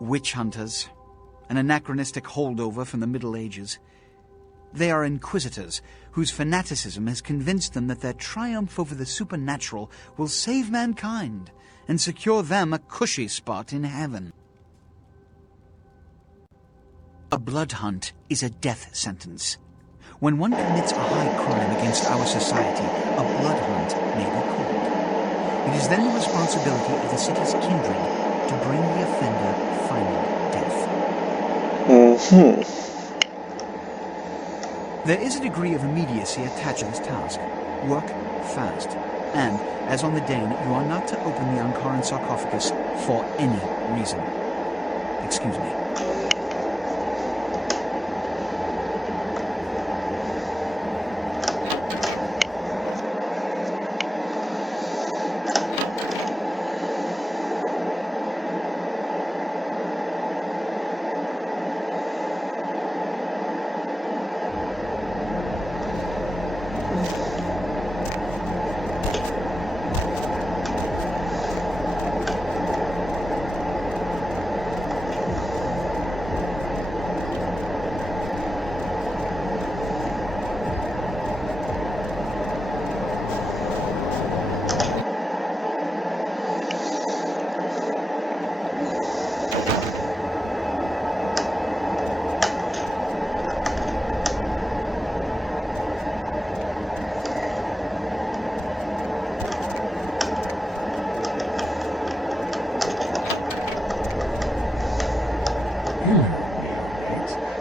Witch hunters, an anachronistic holdover from the Middle Ages. They are inquisitors whose fanaticism has convinced them that their triumph over the supernatural will save mankind and secure them a cushy spot in heaven. A blood hunt is a death sentence. When one commits a high crime against our society, a blood hunt may be called. It is then the responsibility of the city's kindred to bring the offender final death. There is a degree of immediacy attached to this task. Work fast. And, as on the Dane, you are not to open the ANKARAN sarcophagus for any reason. Excuse me.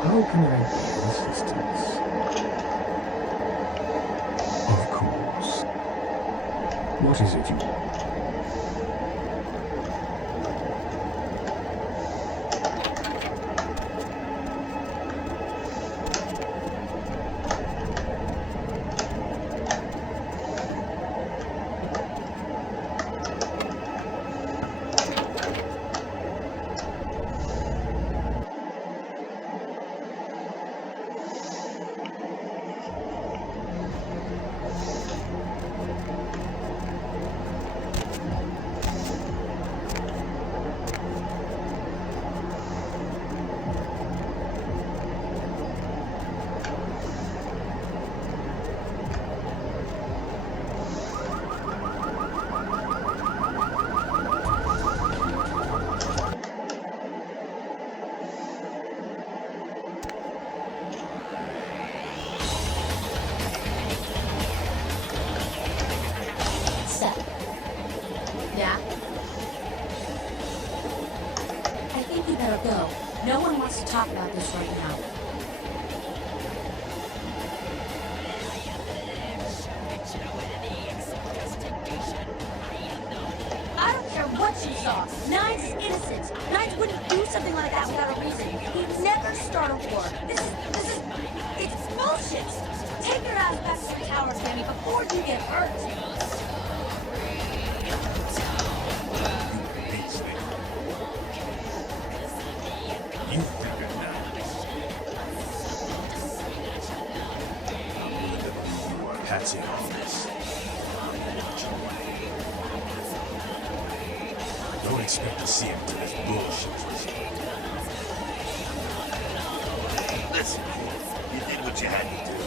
How can I be of assistance? Of course. What is it you want? Yeah? I think you better go. No one wants to talk about this right now. I don't care what you saw. Nine's innocent. Nine wouldn't do something like that without a reason. He'd never start a war. It's bullshit. Take your ass back to the tower, Sammy, before you get hurt. You figure now. You are passing all this. Don't expect to see him to this bullshit. Listen, you did what you had to do.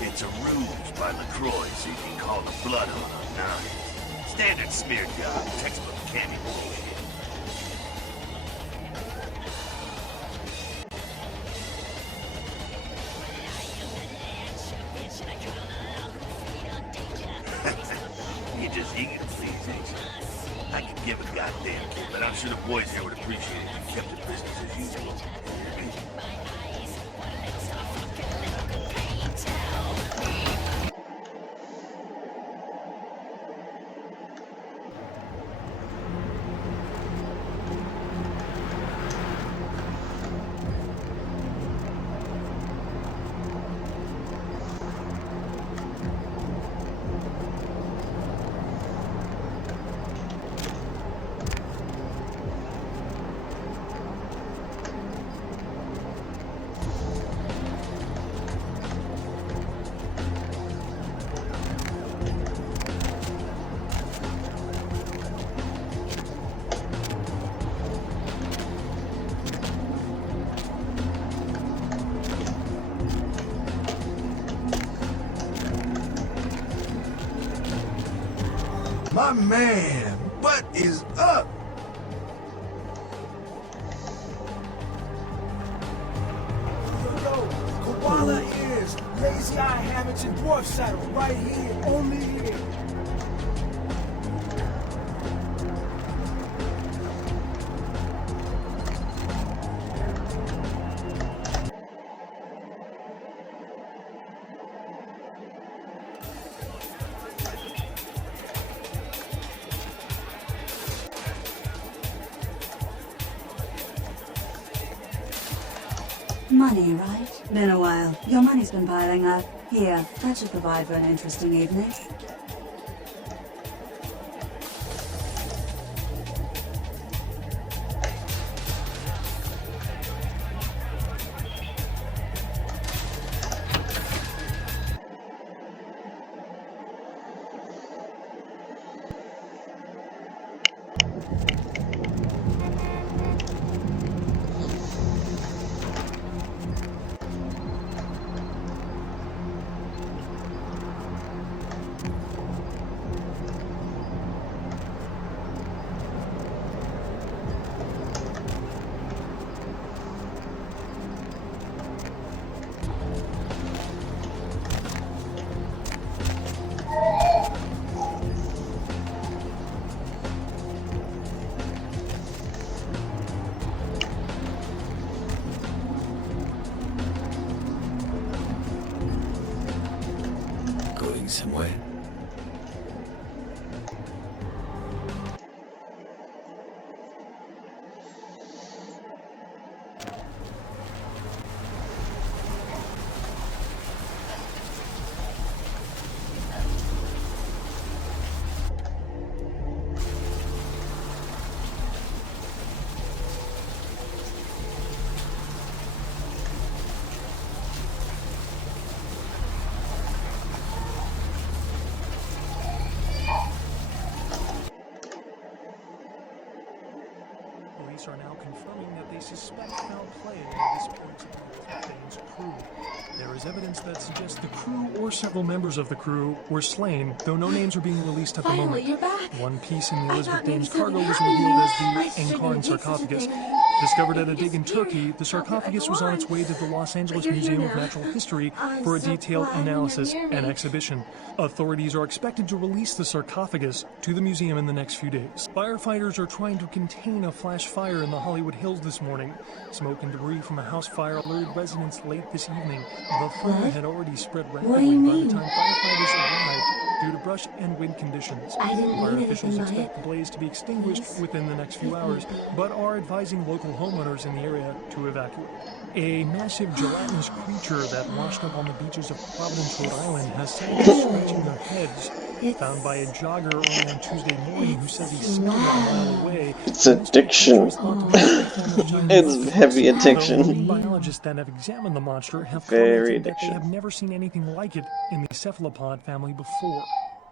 It's a ruse by LaCroix so you can call the blood hunter. Now, standard smear job, textbook candy bullshit. You're just eager to please, ain't you? I could give a goddamn kid, but I'm sure the boys here would appreciate it if you kept your business as usual. My man, what is up? Yo, koala ears, lazy eye hammocks and dwarf saddle, right here, only here. Money, right? Been a while. Your money's been piling up. Here, that should provide for an interesting evening. Going somewhere? Police are now confirming that they suspect foul play in the disappearance of the Bloodlines crew. There is evidence that suggests the crew or several members of the crew were slain, though no names are being released at the Finally, moment. you're back. One piece in the I Elizabeth thought maybe Danes cargo something was happened. revealed as I the shouldn't ANKARAN did such a sarcophagus. thing. Discovered at It a dig in disappeared. Turkey, the sarcophagus was on its way to the Los Angeles You're here Museum of now. Natural History I'm for a so detailed glad you're analysis near and me. exhibition. Authorities are expected to release the sarcophagus to the museum in the next few days. Firefighters are trying to contain a flash fire in the Hollywood Hills this morning. Smoke and debris from a house fire alerted residents late this evening. The fire had already spread What do rapidly you by the mean? time firefighters arrived due to brush and wind conditions. I didn't Fire mean officials anything by expect the it. blaze to be extinguished Please. within the next few hours, but are advising local homeowners in the area to evacuate. A massive gelatinous creature that washed up on the beaches of Providence, Rhode Island, has scientists scratching their heads. Found by a jogger early on Tuesday morning who says he smelled it a mile away. It's The mystery addiction. creature is thought to be some form of giant It's octopus, heavy though addiction. marine biologists that have examined the monster have Very commented that they addiction. have never seen anything like it in the cephalopod family before.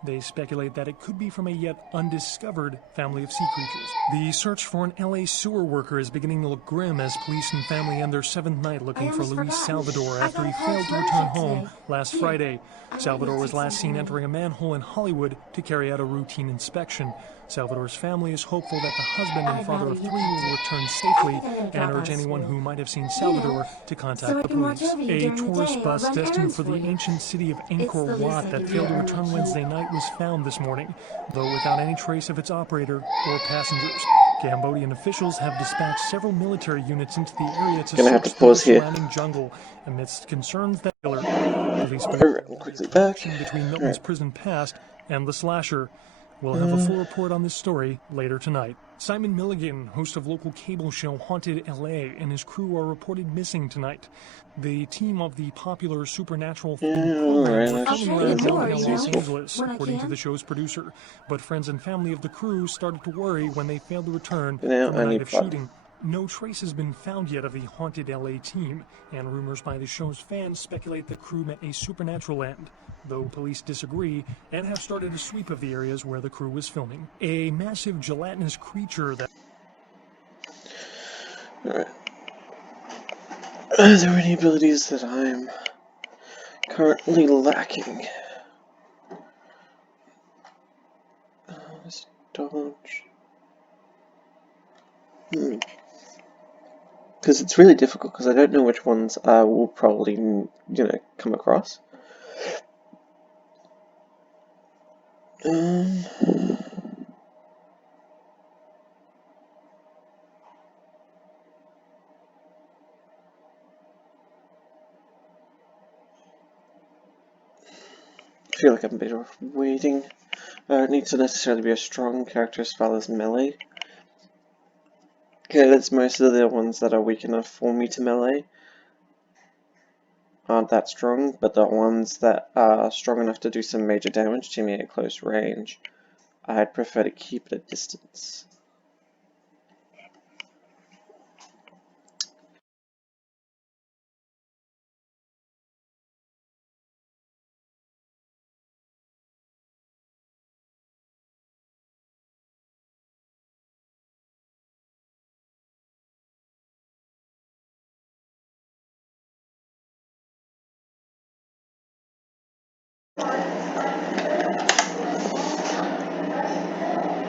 They speculate that it could be from a yet undiscovered family of sea creatures. The search for an LA sewer worker is beginning to look grim as police and family end their seventh night looking for almost Luis forgotten. Salvador I after he thought I failed to called return Project home today. last Here. Friday. I Salvador will was take last seen something. entering a manhole in Hollywood to carry out a routine inspection. Salvador's family is hopeful that the husband and I'd father rather of you three kept will it. return safely I think I'm gonna and drop urge out of anyone school. who might have seen Salvador to contact so I the can watch police. over you A during the tourist day or bus run destined errands for the for you. ancient city of It's Angkor the least I Wat can that do failed to to return make Wednesday you- night was found this morning, though without any trace of its operator or passengers. Cambodian officials have dispatched several military units into the area to Gonna have search to through the pause here. surrounding jungle amidst concerns that police Alright, I'm quickly back. connection between Milton's Alright. prison past and the slasher. We'll have a full report on this story later tonight. Simon Milligan, host of local cable show Haunted LA, and his crew are reported missing tonight. The team of the popular supernatural film program were alright, I'll filming tell around you more, downtown you Los know, Angeles, when I according to can. the show's producer. But friends and family of the crew started to worry when they failed to return Now from the I night need of blood. shooting. No trace has been found yet of the Haunted LA team, and rumors by the show's fans speculate the crew met a supernatural end, though police disagree and have started a sweep of the areas where the crew was filming. A massive gelatinous creature that Alright. Are there any abilities that I'm currently lacking? Because it's really difficult, because I don't know which ones I will probably, you know, come across. I feel like I'm better off waiting. It needs to necessarily be a strong character as well as melee. Okay, that's most of the ones that are weak enough for me to melee aren't that strong, but the ones that are strong enough to do some major damage to me at close range, I'd prefer to keep it at distance.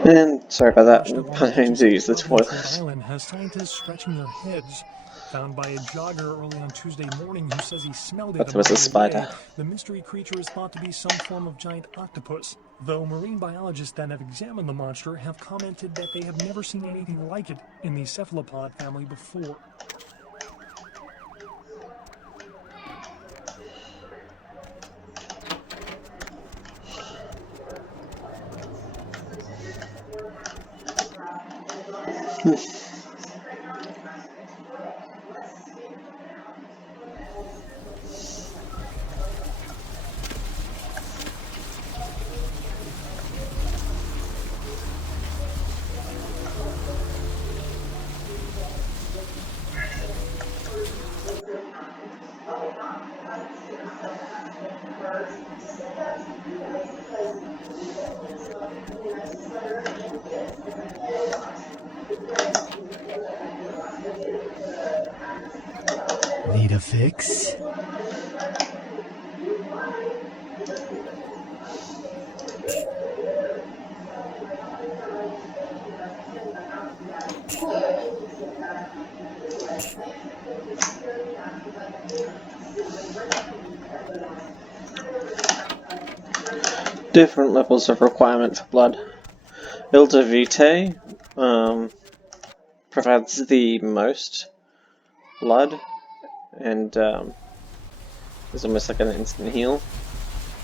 And sorry about that, Washed up on I the need beaches to of use the Providence, Rhode toilet. Island has scientists scratching their heads. Found by a jogger early on Tuesday morning who says he smelled it That a was a mile spider. away, the mystery creature is thought to be some form of giant octopus. Though marine biologists that have examined the monster have commented that they have never seen anything like it in the cephalopod family before. Need a fix? Different levels of requirement for blood. Ilda Vitae provides the most blood, and is almost like an instant heal.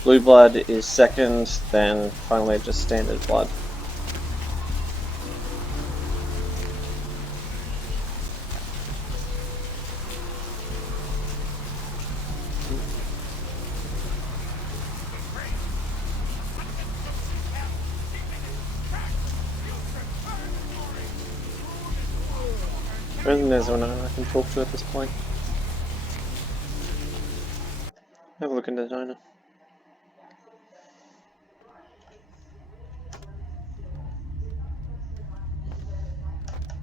Blue blood is second, then finally just standard blood. I don't think there's anyone I can talk to at this point. Have a look in the diner.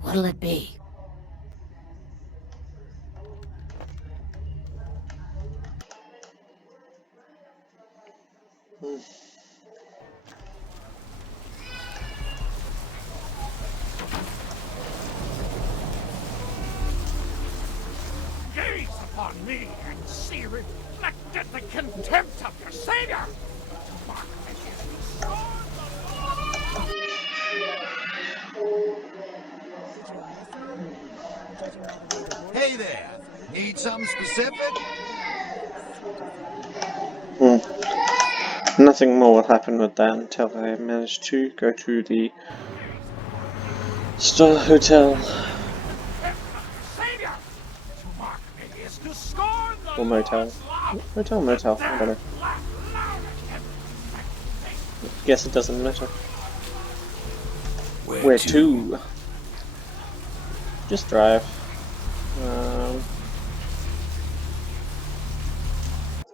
What'll it be? Gaze upon me and see reflected the contempt of your savior. Mark me his Hey there. Need something specific? Nothing more will happen with that until I manage to go to the Star Hotel. Or motel. Hotel, motel, I don't know. Guess it doesn't matter. Where to? Just drive.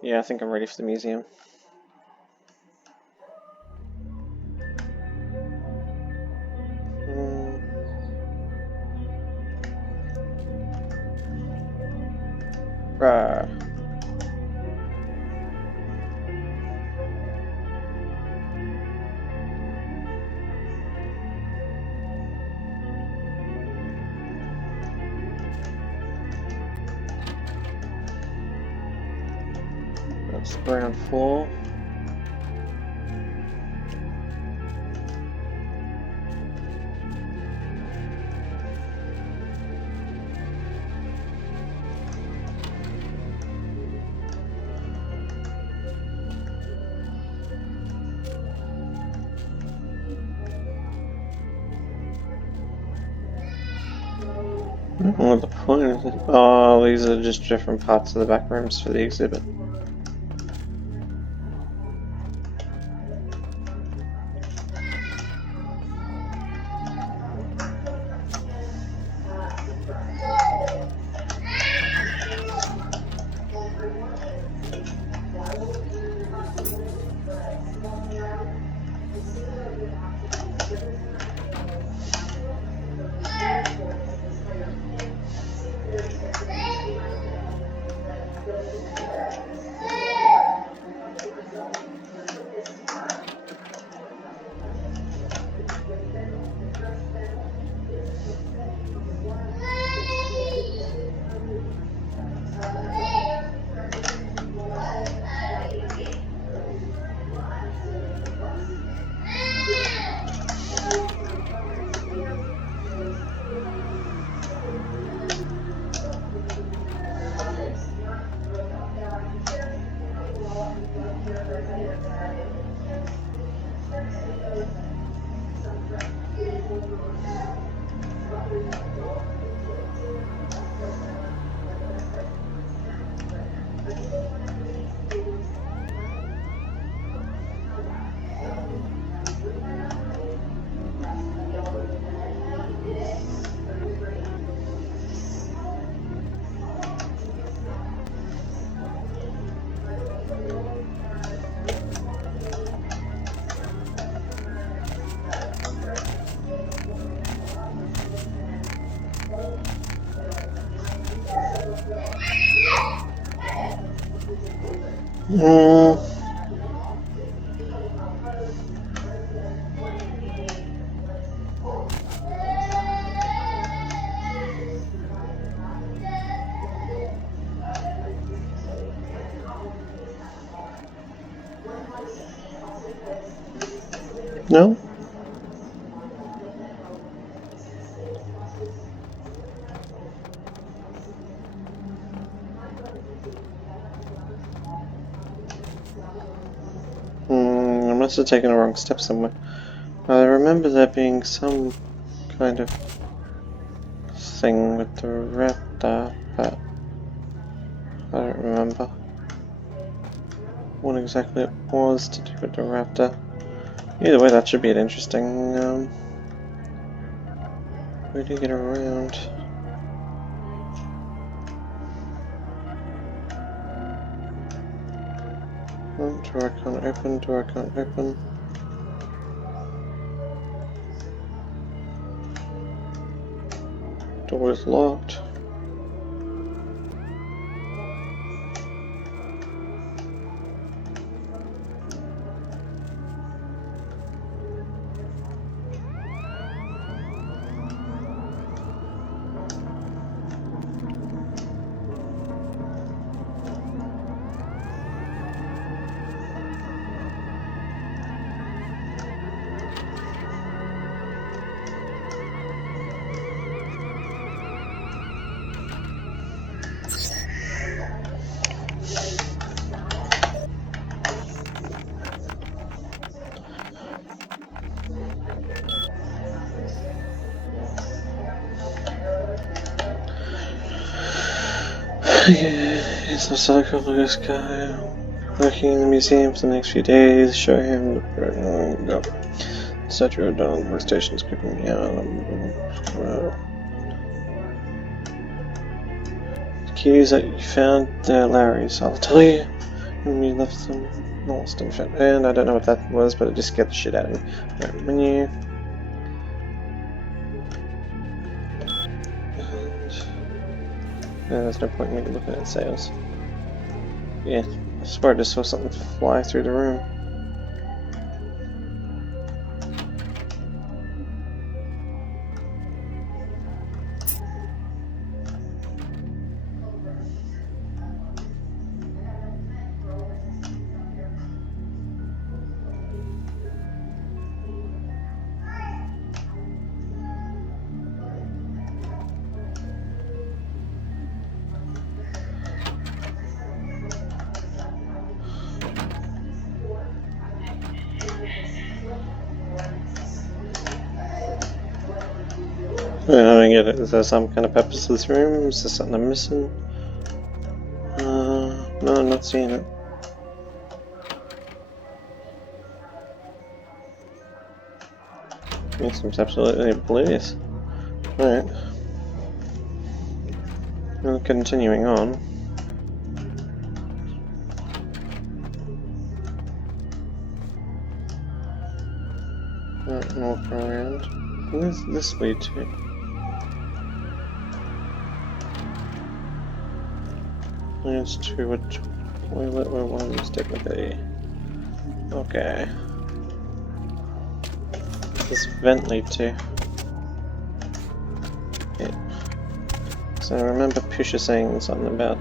Yeah, I think I'm ready for the museum. Right. That's the ground floor. What the point is it? Oh, these are just different parts of the back rooms for the exhibit. No? I must have taken a wrong step somewhere. I remember there being some kind of thing with the raptor, but I don't remember what exactly it was to do with the raptor. Either way, that should be an interesting. Where do you get around? Door I can't open, door I can't open. Door is locked. He's the sarcophagus guy working in the museum for the next few days. Show him the statue of Donald workstations keeping me out. The keys that you found, they're Larry's. I'll tell you when we left them lost and found. And I don't know what that was, but it just scared the shit out of me. Right, menu. There's no point in me looking at sales. Yeah, I swear I just saw something fly through the room. I don't get it. Is there some kind of purpose to this room? Is there something I'm missing? No, I'm not seeing it. It seems absolutely oblivious. Alright. Well, continuing on. Walk around. Where's this lead to? Leads to a toilet where one of them's technically. Okay. This vent lead to? Yeah. So I remember Pusha saying something about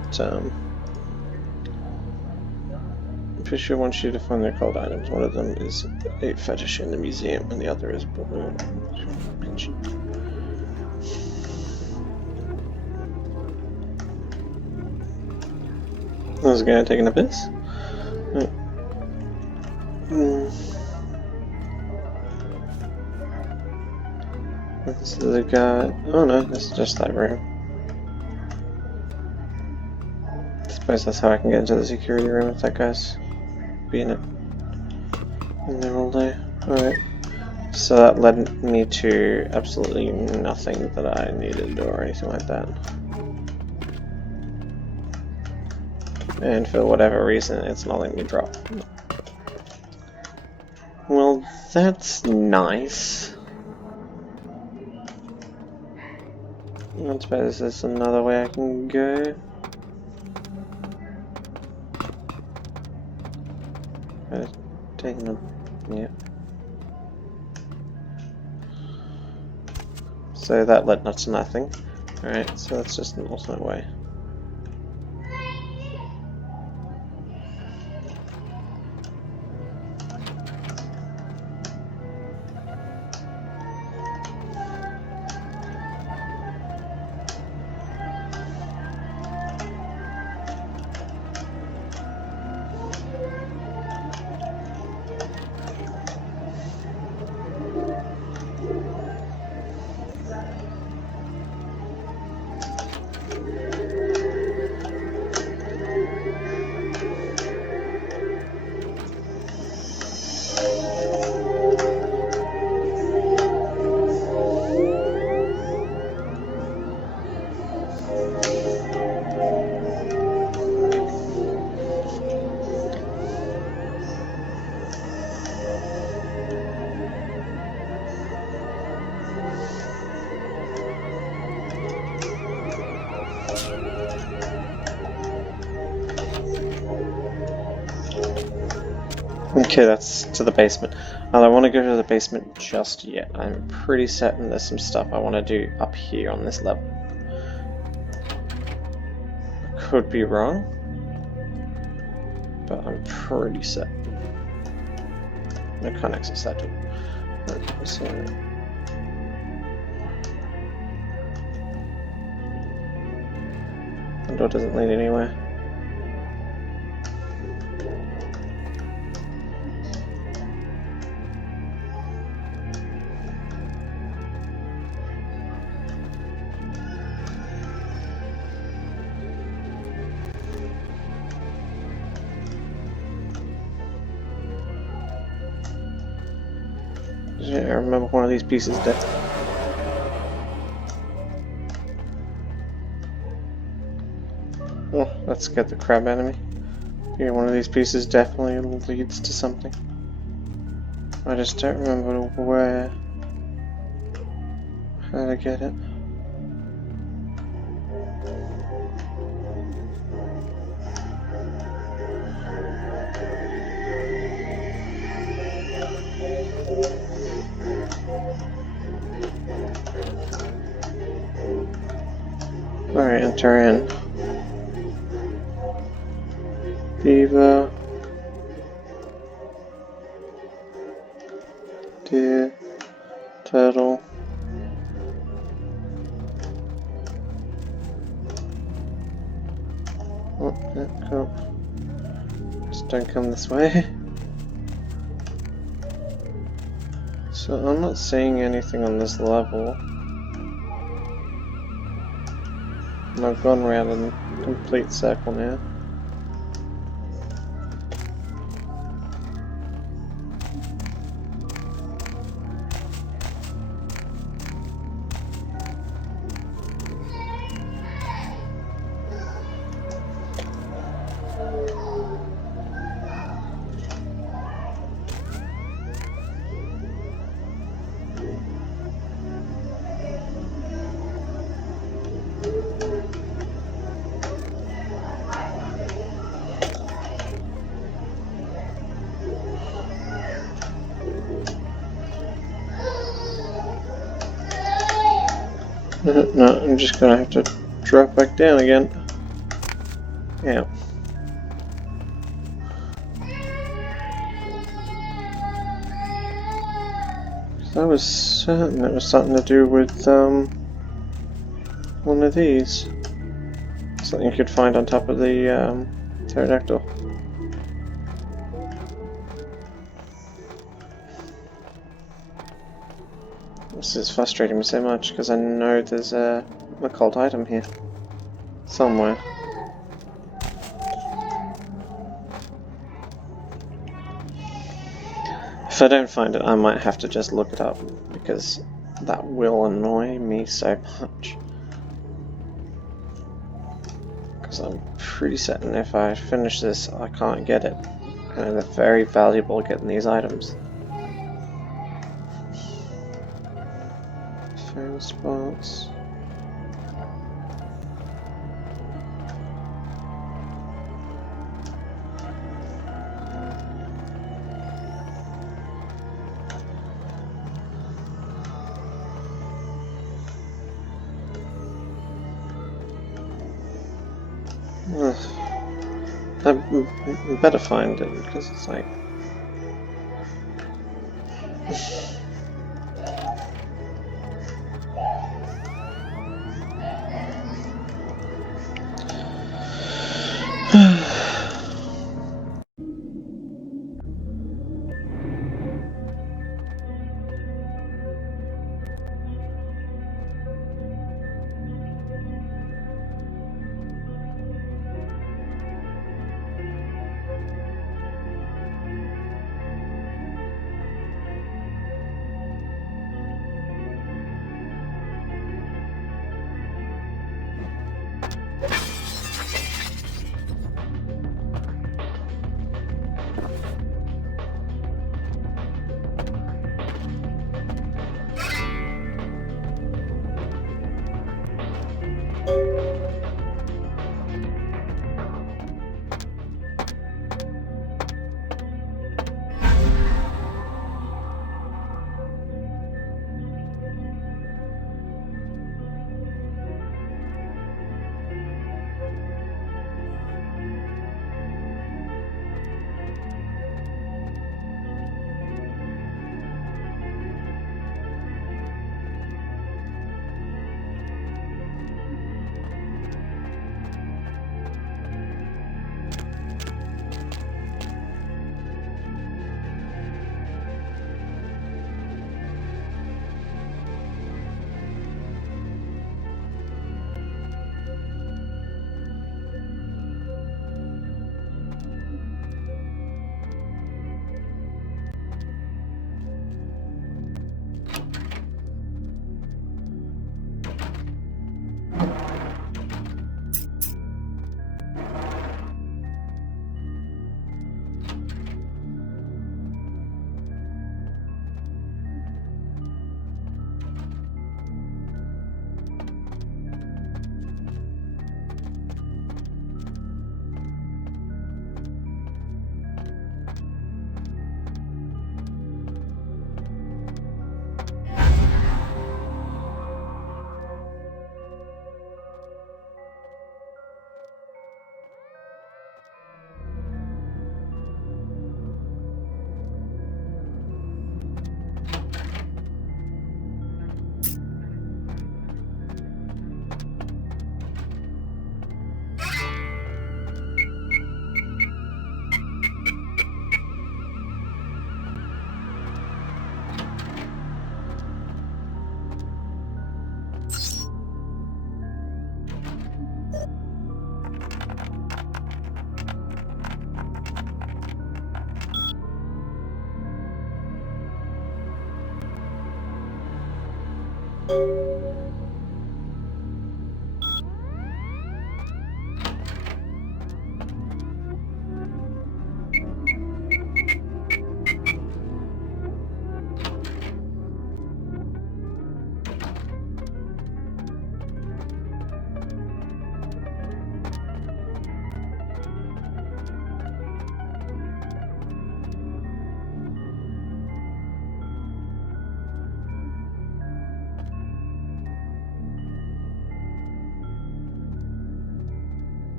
Pusha wants you to find their cold items. One of them is a fetish in the museum and the other is balloon. I was gonna take an abyss. Right. This is the guy. Oh no, this is just that room. I suppose that's how I can get into the security room if that guy's being in there all day. Alright. So that led me to absolutely nothing that I needed or anything like that. And for whatever reason, it's not letting me drop. Well, that's nice. I suppose there's another way I can go. Taking a... yeah. So that led not to nothing. Alright, so that's just an alternate way. Okay, that's to the basement. I don't want to go to the basement just yet. I'm pretty certain there's some stuff I want to do up here on this level. I could be wrong, but I'm pretty certain. I can't access that door. Okay, so... the door doesn't lead anywhere. Yeah, I remember one of these pieces dead. Oh, that scared the crap out of me. Yeah, one of these pieces definitely leads to something. I just don't remember where. How to get it. Alright, enter in. Beaver. Deer. Turtle. Oh, yeah, cool. Just don't come this way. So I'm not seeing anything on this level. And I've gone around in a complete circle now. No, I'm just gonna have to drop back down again. Yeah. I was certain it was something to do with one of these. Something you could find on top of the pterodactyl. This is frustrating me so much because I know there's a occult item here somewhere. If I don't find it, I might have to just look it up because that will annoy me so much. Because I'm pretty certain if I finish this, I can't get it. And they're very valuable getting these items. Found spots. I better find it because it's like.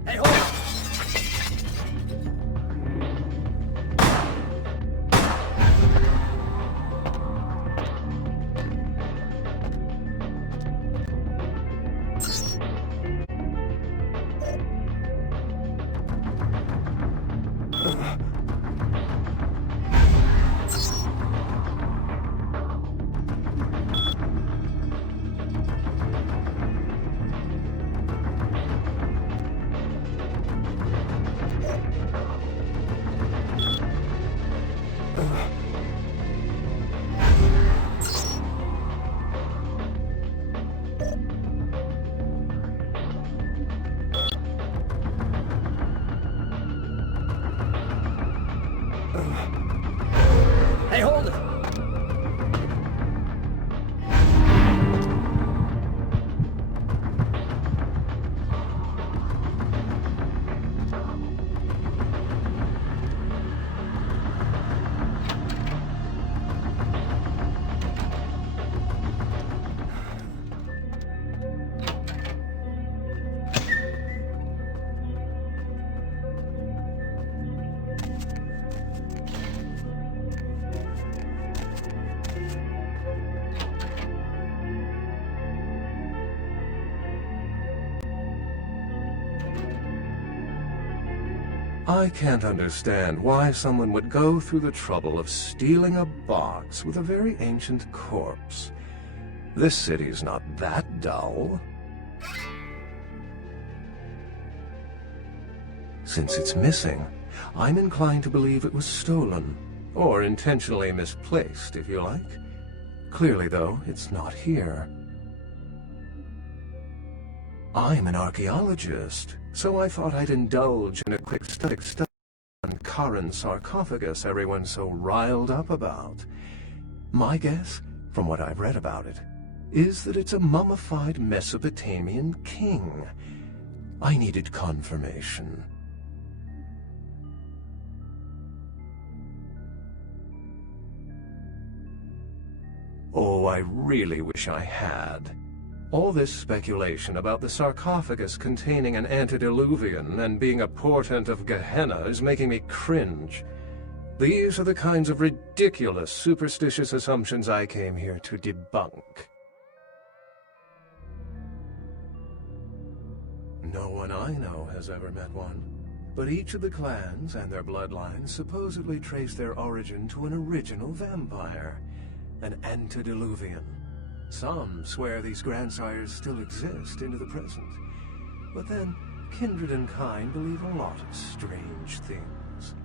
Hey, hold on! Hey, hold it! I can't understand why someone would go through the trouble of stealing a box with a very ancient corpse. This city's not that dull. Since it's missing, I'm inclined to believe it was stolen, or intentionally misplaced, if you like. Clearly, though, it's not here. I'm an archaeologist, so I thought I'd indulge in a quick study on ANKARAN sarcophagus everyone's so riled up about. My guess, from what I've read about it, is that it's a mummified Mesopotamian king. I needed confirmation. Oh, I really wish I had. All this speculation about the sarcophagus containing an antediluvian and being a portent of Gehenna is making me cringe. These are the kinds of ridiculous, superstitious assumptions I came here to debunk. No one I know has ever met one, but each of the clans and their bloodlines supposedly trace their origin to an original vampire, an antediluvian. Some swear these grandsires still exist into the present, but then kindred and kind believe a lot of strange things.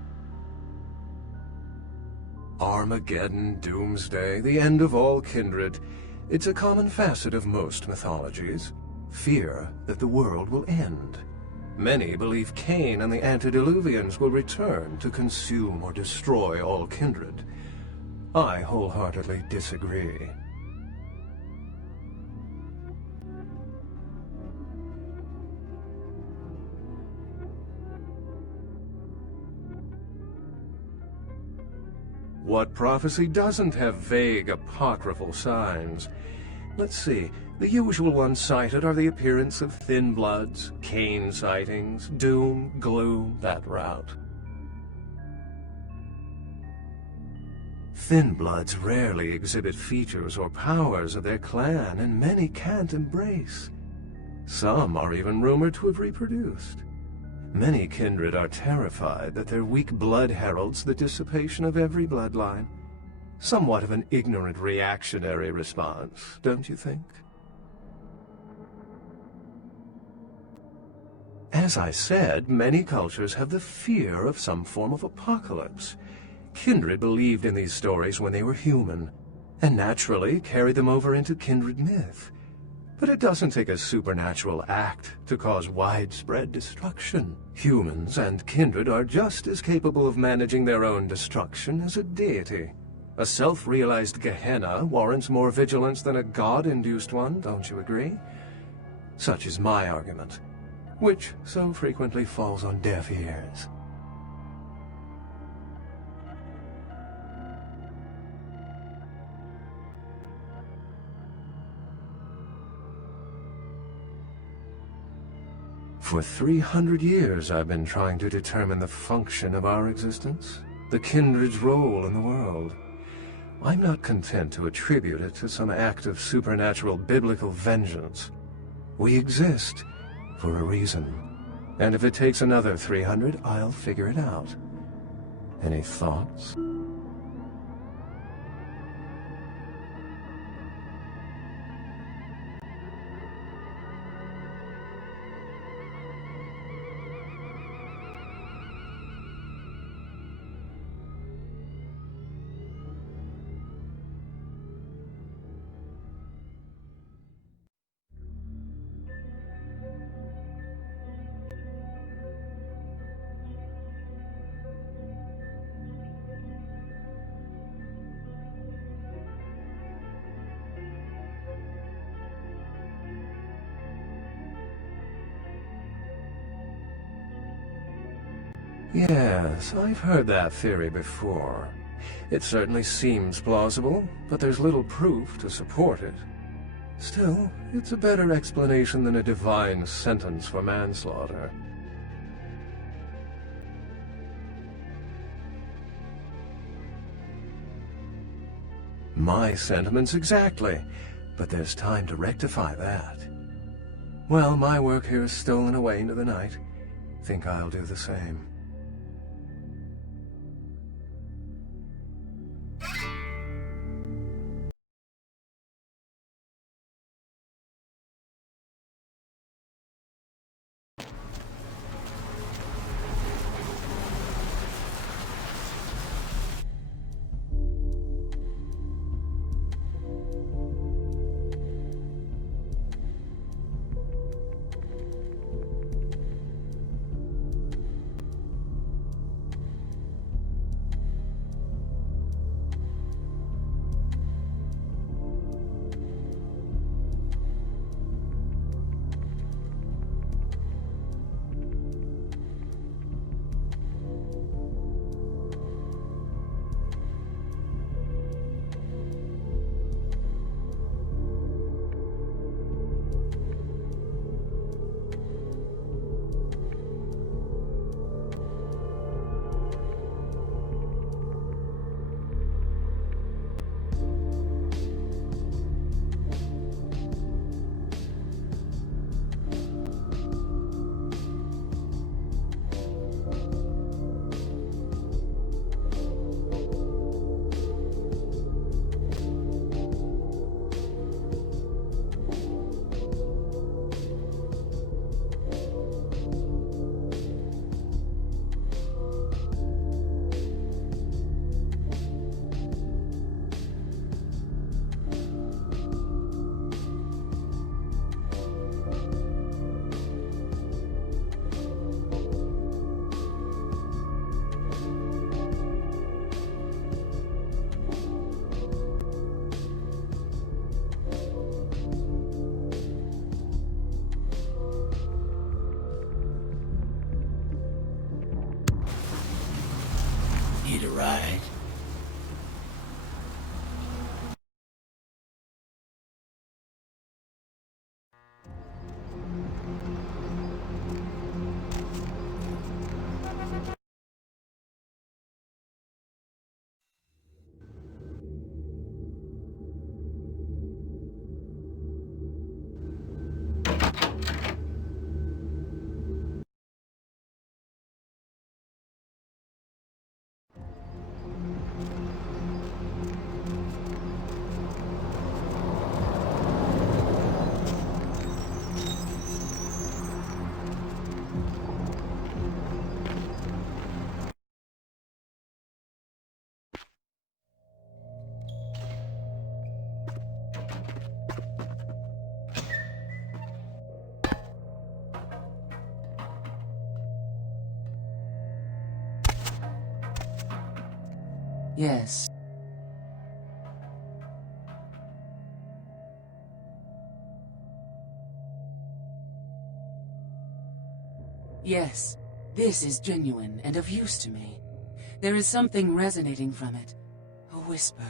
Armageddon, doomsday, the end of all kindred. It's a common facet of most mythologies. Fear that the world will end. Many believe Cain and the antediluvians will return to consume or destroy all kindred. I wholeheartedly disagree. What prophecy doesn't have vague, apocryphal signs? Let's see. The usual ones cited are the appearance of thin bloods, Cain sightings, doom, gloom, that route. Thin bloods rarely exhibit features or powers of their clan, and many can't embrace. Some are even rumored to have reproduced. Many kindred are terrified that their weak blood heralds the dissipation of every bloodline. Somewhat of an ignorant reactionary response, don't you think? As I said, many cultures have the fear of some form of apocalypse. Kindred believed in these stories when they were human, and naturally carry them over into kindred myth. But it doesn't take a supernatural act to cause widespread destruction. Humans and kindred are just as capable of managing their own destruction as a deity. A self-realized Gehenna warrants more vigilance than a god-induced one, don't you agree? Such is my argument, which so frequently falls on deaf ears. For 300 years I've been trying to determine the function of our existence, the kindred's role in the world. I'm not content to attribute it to some act of supernatural biblical vengeance. We exist for a reason, and if it takes another 300, I'll figure it out. Any thoughts? Yes, I've heard that theory before. It certainly seems plausible, but there's little proof to support it. Still, it's a better explanation than a divine sentence for manslaughter. My sentiments exactly, but there's time to rectify that. Well, my work here is stolen away into the night. Think I'll do the same. Need a ride? Yes. Yes, this is genuine and of use to me. There is something resonating from it. A whisper.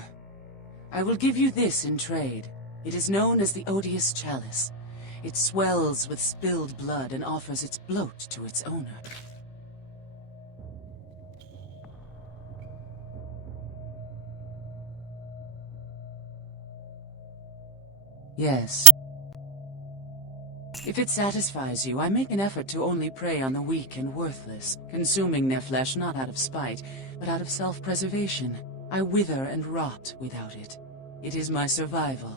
I will give you this in trade. It is known as the Odious Chalice. It swells with spilled blood and offers its bloat to its owner. Yes. If it satisfies you, I make an effort to only prey on the weak and worthless, consuming their flesh not out of spite, but out of self-preservation. I wither and rot without it. It is my survival.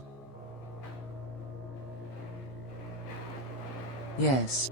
Yes.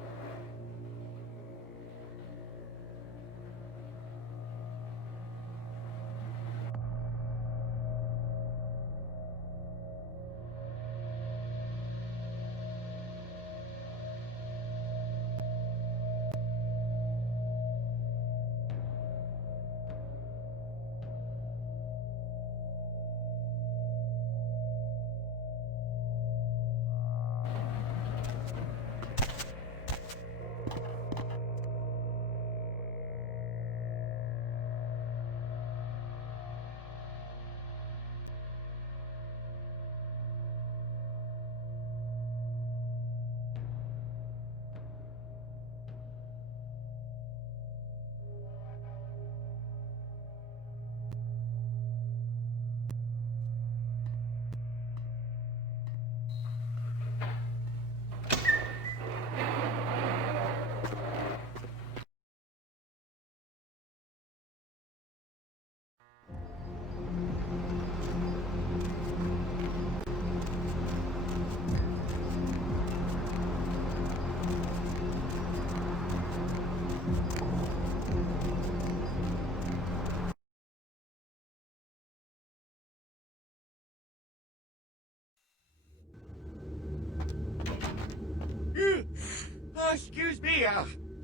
Oh, excuse me,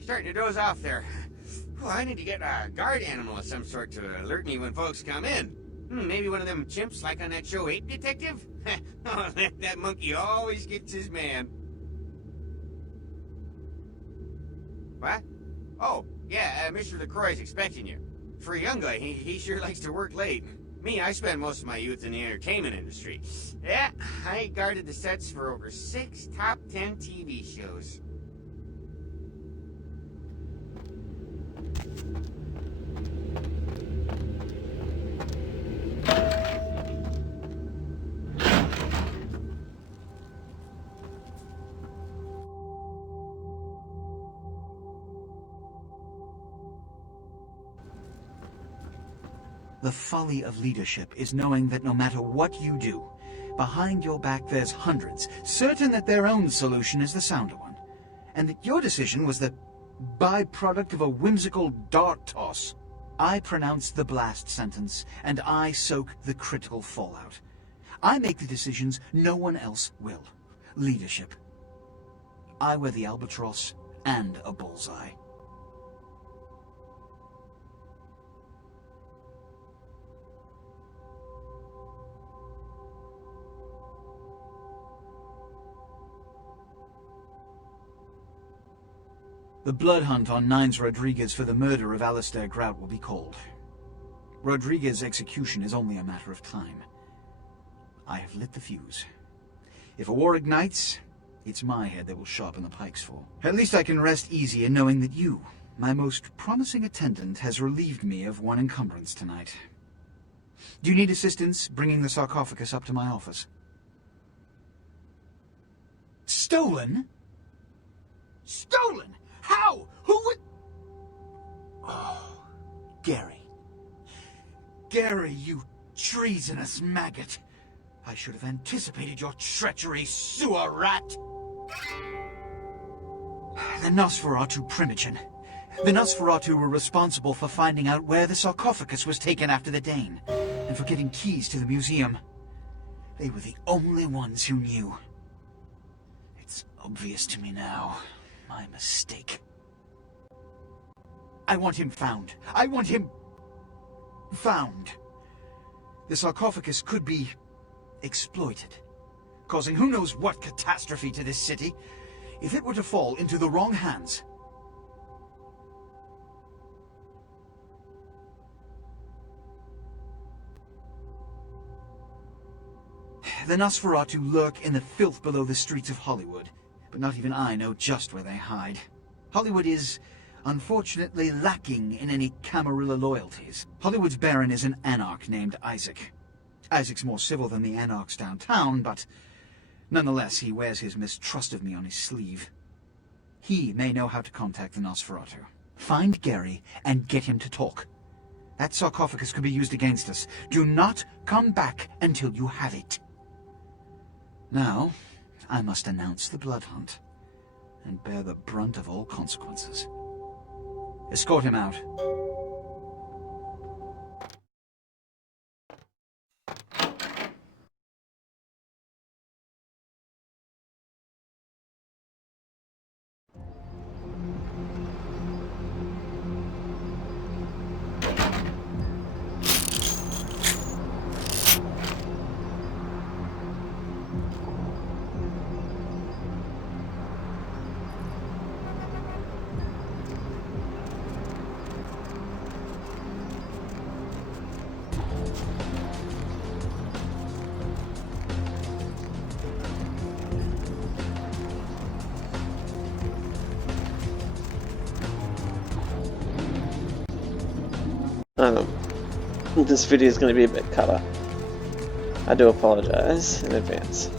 starting to doze off there. Oh, I need to get a guard animal of some sort to alert me when folks come in. Maybe one of them chimps like on that show Ape Detective? Oh, that monkey always gets his man. What? Oh, yeah, Mr. LaCroix's expecting you. For a young guy, he sure likes to work late. Me, I spent most of my youth in the entertainment industry. Yeah, I guarded the sets for over 6 top 10 TV shows. The folly of leadership is knowing that no matter what you do, behind your back there's hundreds, certain that their own solution is the sounder one, and that your decision was the byproduct of a whimsical dart toss. I pronounce the blast sentence, and I soak the critical fallout. I make the decisions no one else will. Leadership. I wear the albatross and a bullseye. The blood hunt on Nines Rodriguez for the murder of Alistair Grout will be called. Rodriguez's execution is only a matter of time. I have lit the fuse. If a war ignites, it's my head they will sharpen the pikes for. At least I can rest easy in knowing that you, my most promising attendant, has relieved me of one encumbrance tonight. Do you need assistance bringing the sarcophagus up to my office? Stolen? Stolen? How? Who would... Oh, Gary. Gary, you treasonous maggot. I should have anticipated your treachery, sewer rat. The Nosferatu Primogen. The Nosferatu were responsible for finding out where the sarcophagus was taken after the Dane, and for getting keys to the museum. They were the only ones who knew. It's obvious to me now. My mistake. I want him found. I want him found. The sarcophagus could be exploited, causing who knows what catastrophe to this city if it were to fall into the wrong hands. The Nosferatu lurk in the filth below the streets of Hollywood, but not even I know just where they hide. Hollywood is, unfortunately, lacking in any Camarilla loyalties. Hollywood's Baron is an anarch named Isaac. Isaac's more civil than the anarchs downtown, but nonetheless he wears his mistrust of me on his sleeve. He may know how to contact the Nosferatu. Find Gary and get him to talk. That sarcophagus could be used against us. Do not come back until you have it. Now, I must announce the blood hunt and bear the brunt of all consequences. Escort him out. This video is going to be a bit cutter. I do apologize in advance.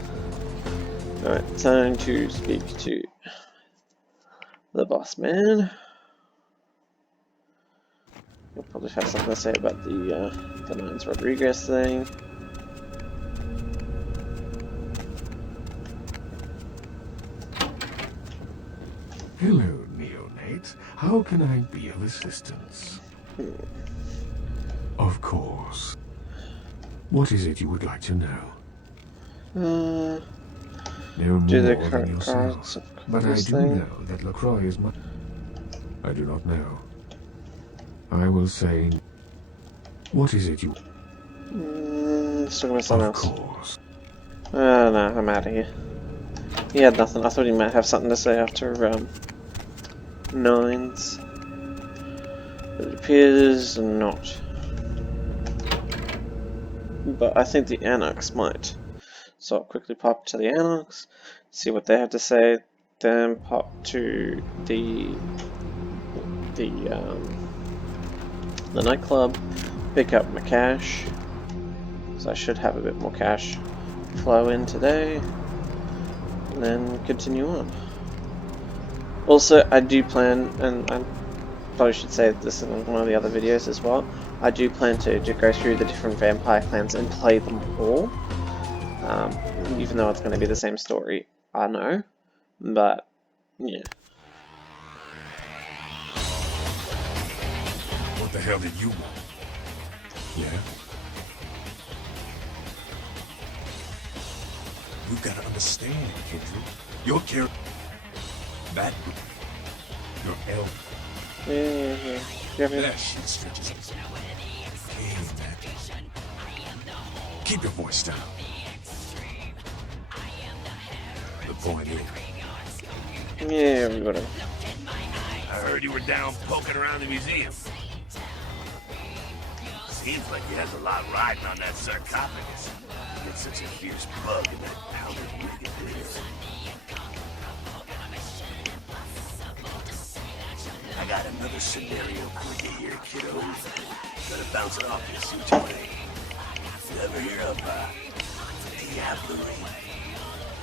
Alright, time to speak to the boss man. He'll probably have something to say about the Mines Rodriguez thing. Hello, neonate. How can I be of assistance? Of course. What is it you would like to know? Do No the more than current yourself, cards of but I this do thing? know that LaCroix is my... I do not know. I will say... What is it you... Let's talk about something Of else. course. No, I'm out of here. He had nothing. I thought he might have something to say after Nines. But it appears not. But I think the Anarchs might. So I'll quickly pop to the Anarchs, see what they have to say, then pop to the nightclub, pick up my cash. So I should have a bit more cash flow in today, and then continue on. Also, I do plan, and I probably should say this in one of the other videos as well, I do plan to go through the different vampire clans and play them all. Even though it's going to be the same story, I know. But, yeah. What the hell did you want? Yeah? You've got to understand, Kendrick. Your character... That... Your elf. Yeah. That shit stretches us. Keep your voice down. The point is... Yeah, everybody. I heard you were down poking around the museum. Seems like you has a lot riding on that sarcophagus. You get such a fierce bug in that powdered wicked there. I got another scenario for you here, kiddo. Gotta bounce it off you, see what you think. You ever hear of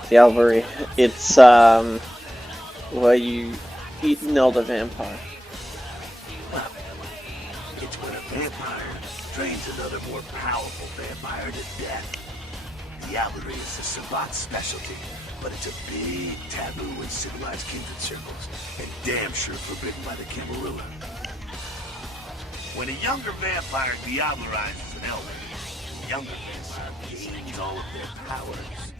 Diablerie. It's where you eat an elder vampire. It's when a vampire trains another more powerful vampire to death. Diablerie is the Sabbat specialty, but it's a big taboo in civilized kindred circles, and damn sure forbidden by the Camarilla. When a younger vampire diablerizes an elder, the younger vampire gains all of their powers.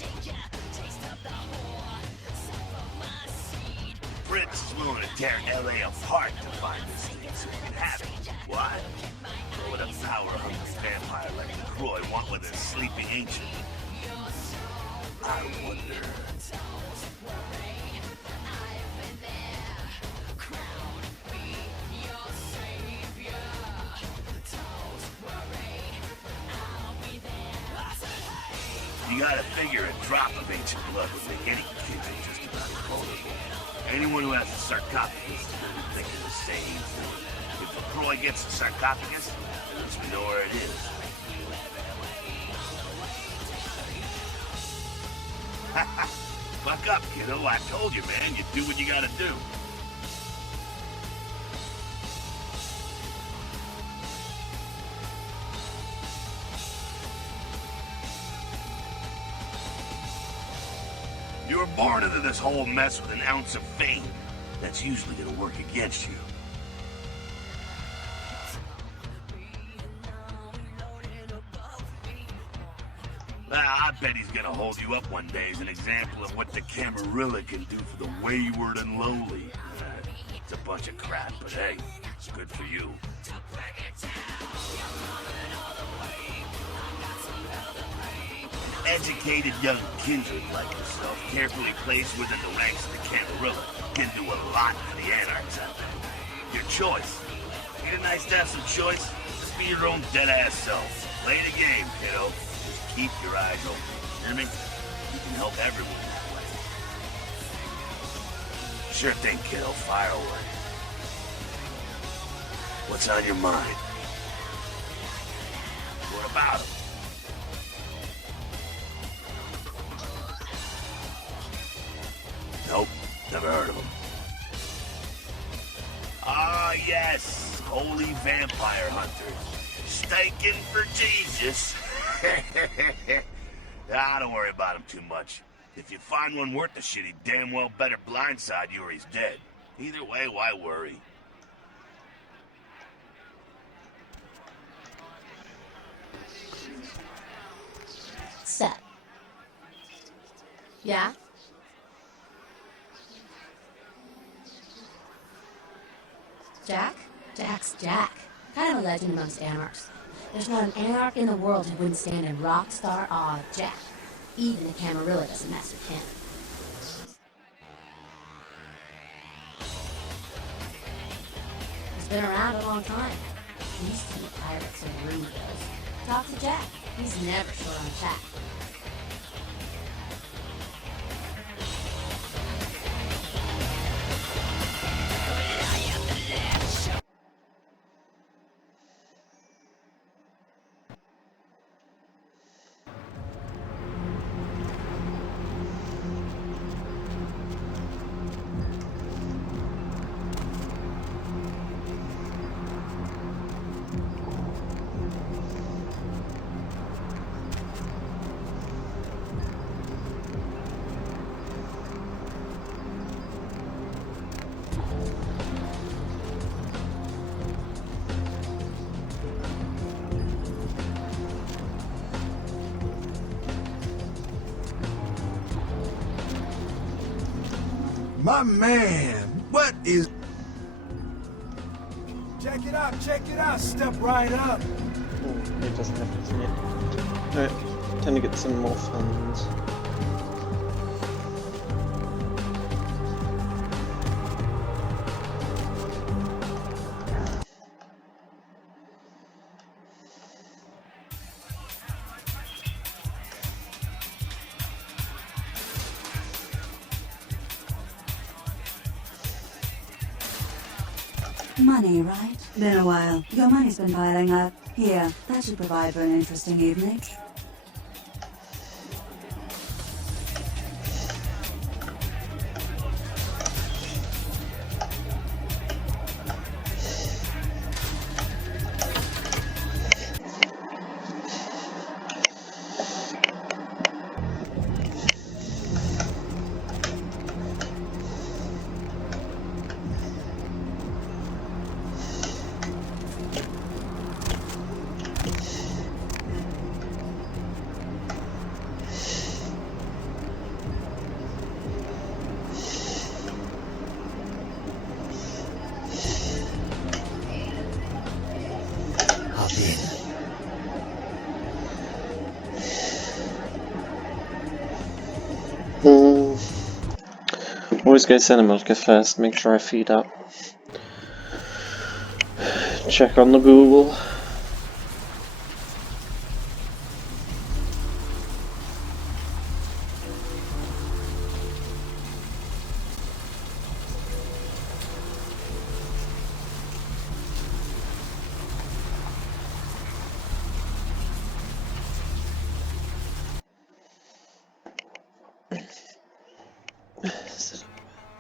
Fritz is willing to tear LA apart to find this thing so he can have it. Why? What would a power-hungry vampire like LaCroix want sleeping ancient. I wonder... You gotta figure a drop of ancient blood would make any kindred just about vulnerable. Anyone who has a sarcophagus is gonna be thinking the same thing. If LaCroix gets a sarcophagus, at least we know where it is. Fuck up, kiddo. I told you, man. You do what you gotta do. You were born into this whole mess with an ounce of fame. That's usually gonna work against you. I bet he's gonna hold you up one day as an example of what the Camarilla can do for the wayward and lowly. It's a bunch of crap, but hey, it's good for you. Educated young kindred like yourself, carefully placed within the ranks of the Camarilla, can do a lot for the anarchs out there. Your choice. Ain't it nice to have some choice? Just be your own dead-ass self. Play the game, kiddo. Just keep your eyes open. Hear me? You can help everyone that way. Sure thing, kiddo. Fire away. What's on your mind? What about him? Nope, never heard of him. Ah, yes, holy vampire hunters. Staking for Jesus. Don't worry about him too much. If you find one worth the shit, he damn well better blindside you or he's dead. Either way, why worry? Set. Yeah? Jack? Jack's Jack. Kind of a legend amongst anarchs. There's not an anarch in the world who wouldn't stand in rock star awe of Jack. Even the Camarilla doesn't mess with him. He's been around a long time. These two pirates and rumor goes. Talk to Jack. He's never short on chat. My man, what is... Check it out, step right up. Oh, it doesn't have to yet. Alright, time to get some more funds. Money, right? Been a while. Your money's been piling up. Here, that should provide for an interesting evening. Always go Cinemarket first, make sure I feed up. Check on the Google.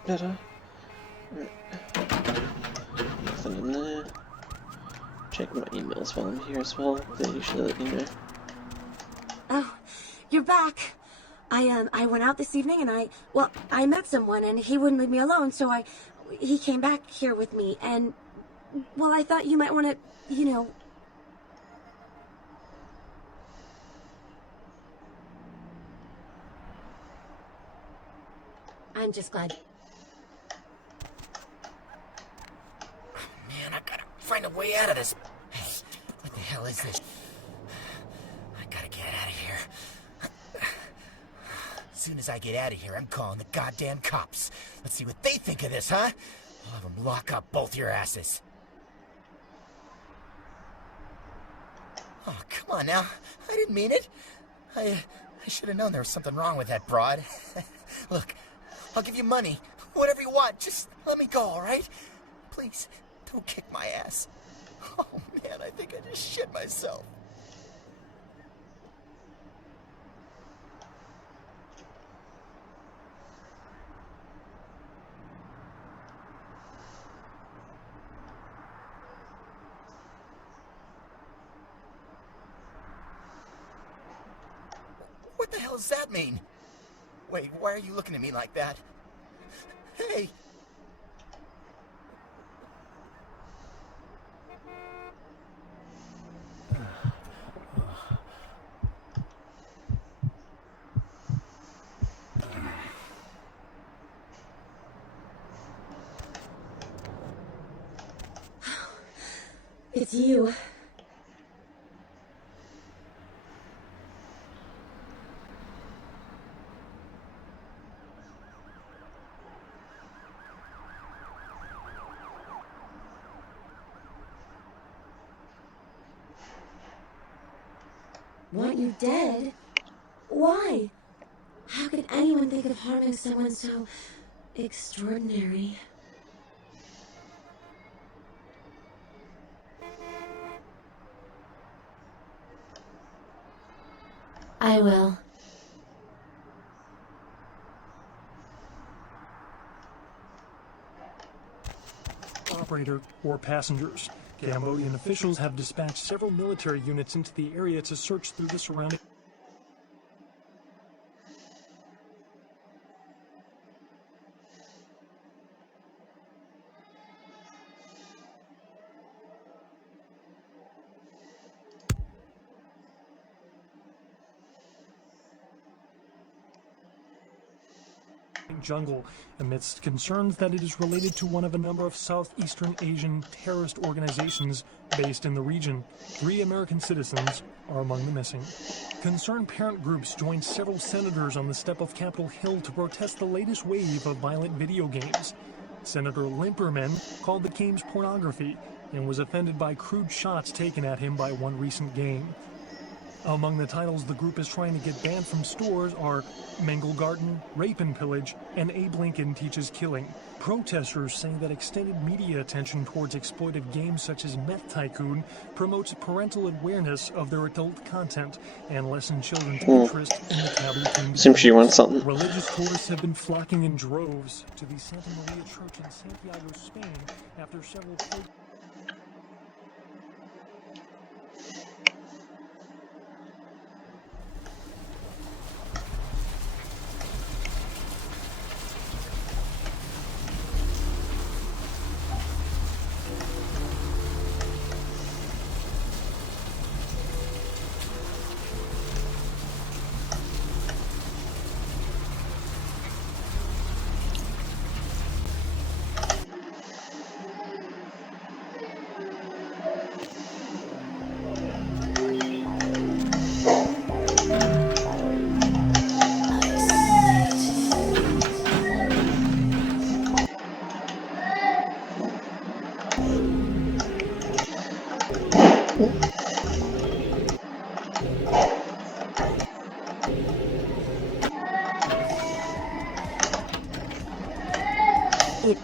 Better. Nothing in there. Check my emails while I'm here as well. They usually let you know. Oh, you're back. I went out this evening and I met someone and he wouldn't leave me alone, so he came back here with me and, well, I thought you might want to, you know. I'm just glad. Man, I gotta find a way out of this. Hey, what the hell is this? I gotta get out of here. As soon as I get out of here, I'm calling the goddamn cops. Let's see what they think of this, huh? I'll have them lock up both your asses. Oh, come on now. I didn't mean it. I should have known there was something wrong with that broad. Look, I'll give you money. Whatever you want. Just let me go, all right? Please, don't kick my ass. Oh, man, I think I just shit myself. What the hell does that mean? Wait, why are you looking at me like that? Hey! It's you. Want you dead? Why? How could anyone think of harming someone so extraordinary? I will. Operator or passengers. Cambodian officials have dispatched several military units into the area to search through the surrounding. Jungle amidst concerns that it is related to one of a number of Southeastern Asian terrorist organizations based in the region. 3 American citizens are among the missing. Concerned parent groups joined several senators on the step of Capitol Hill to protest the latest wave of violent video games. Senator Limperman called the games pornography and was offended by crude shots taken at him by one recent game. Among the titles the group is trying to get banned from stores are Mangle Garden, Rape and Pillage, and Abe Lincoln Teaches Killing. Protesters say that extended media attention towards exploitive games such as Meth Tycoon promotes parental awareness of their adult content and lessens children's interest in the taboo themed Seems she wants something. Religious tourists have been flocking in droves to the Santa Maria Church in Santiago, Spain, after several It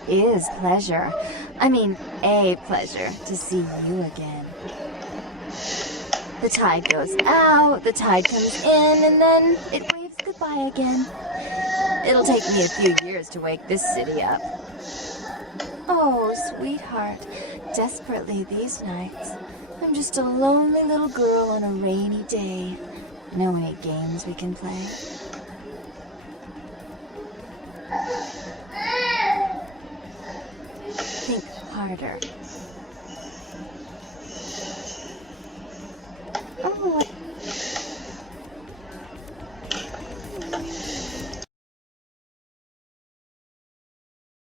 is pleasure. I mean, a pleasure to see you again. The tide goes out, the tide comes in, and then it waves goodbye again. It'll take me a few years to wake this city up. Oh, sweetheart, desperately these nights. I'm just a lonely little girl on a rainy day. Know any games we can play? Think harder. Oh,